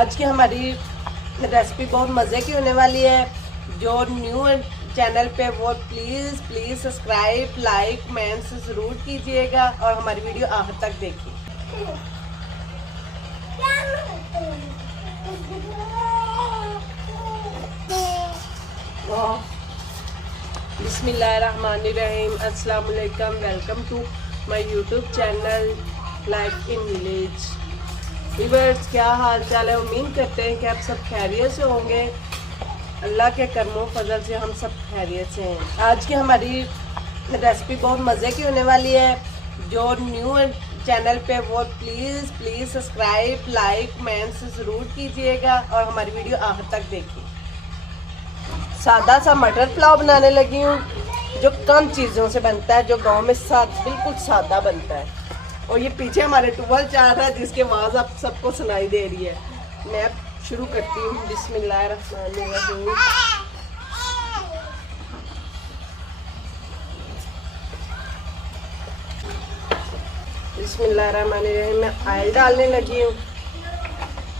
आज की हमारी रेसिपी बहुत मज़े की होने वाली है। जो न्यू चैनल पे वो प्लीज़ सब्सक्राइब लाइक कमेंट से ज़रूर कीजिएगा और हमारी वीडियो आखिर तक देखिए। बिस्मिल्लाहिर्रहमानिर्रहीम, अस्सलाम वालेकुम, welcome to my YouTube channel life in village. Viewers, क्या हाल चाल है? उम्मीद करते हैं कि आप सब खैरियत से होंगे। अल्लाह के करमो फजल से हम सब खैरियत से हैं। आज की हमारी रेसिपी बहुत मज़े की होने वाली है। जो न्यू चैनल पे वो प्लीज़ सब्सक्राइब लाइक कमेंट से ज़रूर कीजिएगा और हमारी वीडियो आखिर तक देखिए। सादा सा मटर पुलाव बनाने लगी हूँ जो कम चीज़ों से बनता है, जो गांव में बिल्कुल सादा बनता है। और ये पीछे हमारे टूबल चल रहा है जिसकी आवाज़ आप सबको सुनाई दे रही है। मैं अब शुरू करती हूँ। बिस्मिल्लाहिर्रहमानिर्रहीम। बिस्मिल्लाहिर्रहमानिर्रहीम। मैं ऑयल डालने लगी हूँ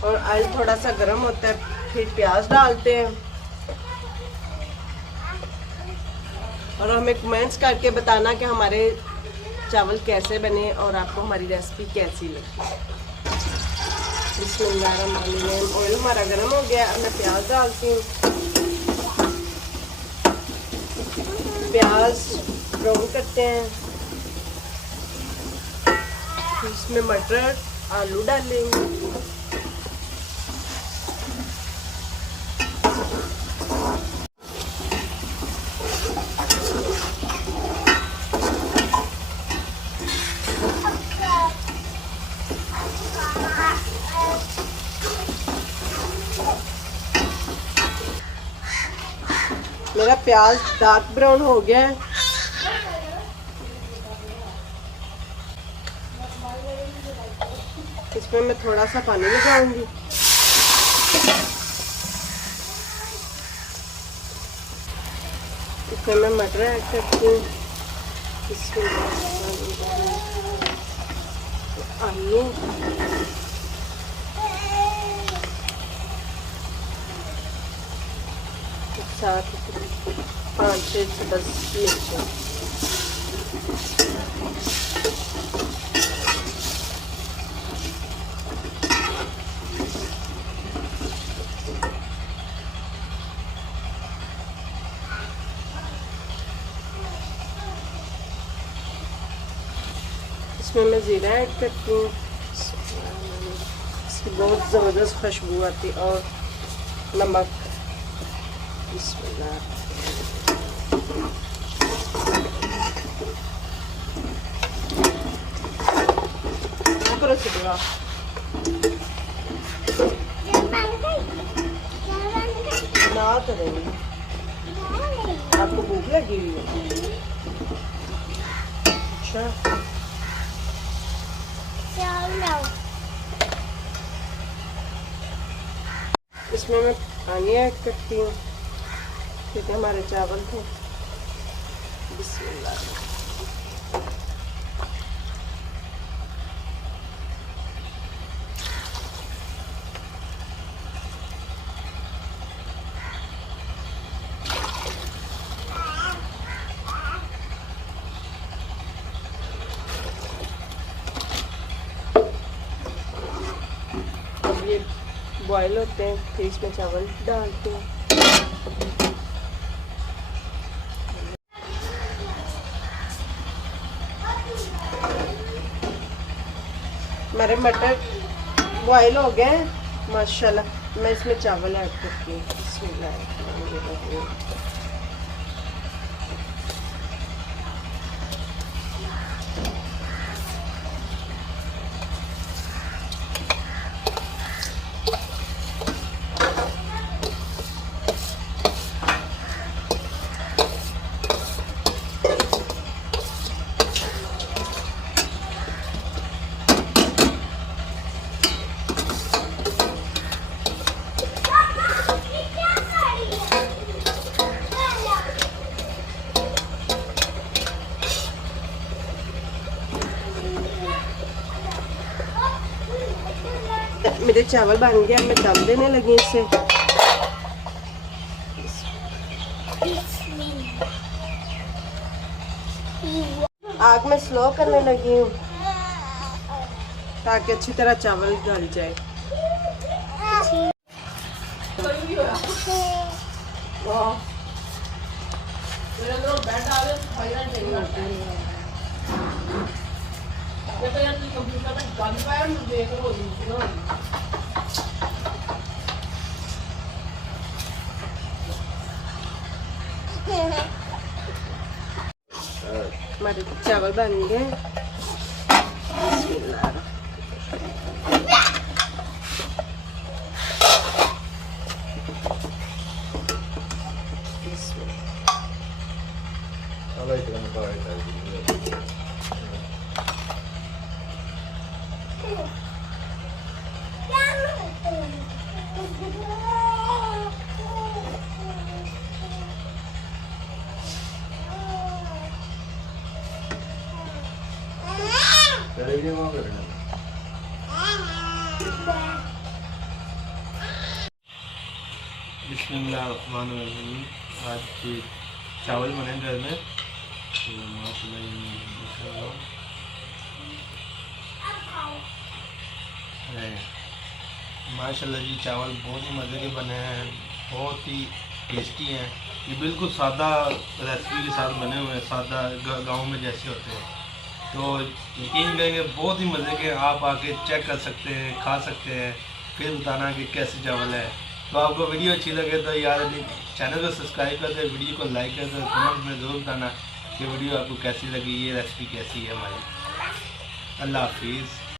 और ऑयल थोड़ा सा गर्म होता है फिर प्याज डालते हैं। और हमें कमेंट्स करके बताना कि हमारे चावल कैसे बने और आपको हमारी रेसिपी कैसी लगी। बिस्मिल्लाहिर्रहमानिर्रहीम। ऑयल हमारा गर्म हो गया, अब मैं प्याज डालती हूँ। प्याज ब्राउन करते हैं, इसमें मटर आलू डालेंगे। मेरा प्याज डार्क ब्राउन हो गया है। इसमें मैं थोड़ा सा पानी लगाऊंगी। इसमें मैं मटर ऐड करती हूँ, आलू, साथ 5 से 10 मिर्चें। इसमें मैं ज़ीरा ऐड करती हूँ, इसकी बहुत ज़बरदस्त खुशबू आती है। और नमक। बिस्मिल्लाह। ना करेंगे, आपको भूख लगी हुई है? अच्छा, इसमें मैं पानी ऐड करती हूँ क्योंकि हमारे चावल थे। बिस्मिल्लाह। अब ये बॉयल होते हैं फिर इसमें चावल डालते हैं। हमारे मटर बॉयल हो गए माशाल्लाह। मैं इसमें चावल ऐड करती हूँ। बिस्मिल्लाह। हमारे चावल बन गए, मैं दम देने लगी इसे। आग में स्लो करने लगी हूँ ताकि अच्छी तरह चावल गल जाए। हमारे चावल बन गए। बिस्मिल्लाहिर्रहमानिर्रहीम। आज के चावल बने घर में, तो माशाल्लाह जी चावल बहुत ही मज़े के बने हैं, बहुत ही टेस्टी हैं। ये बिल्कुल सादा रेसिपी के साथ बने हुए हैं, सादा गांव में जैसे होते हैं। तो यकीन करेंगे बहुत ही मज़े के। आप आके चेक कर सकते हैं, खा सकते हैं, फिर बताना कि कैसे चावल है। तो आपको वीडियो अच्छी लगे तो यार चैनल को सब्सक्राइब कर दे, वीडियो को लाइक कर दे, कमेंट में ज़रूर बताना कि वीडियो आपको कैसी लगी, ये रेसिपी कैसी है हमारी। अल्लाह हाफिज़।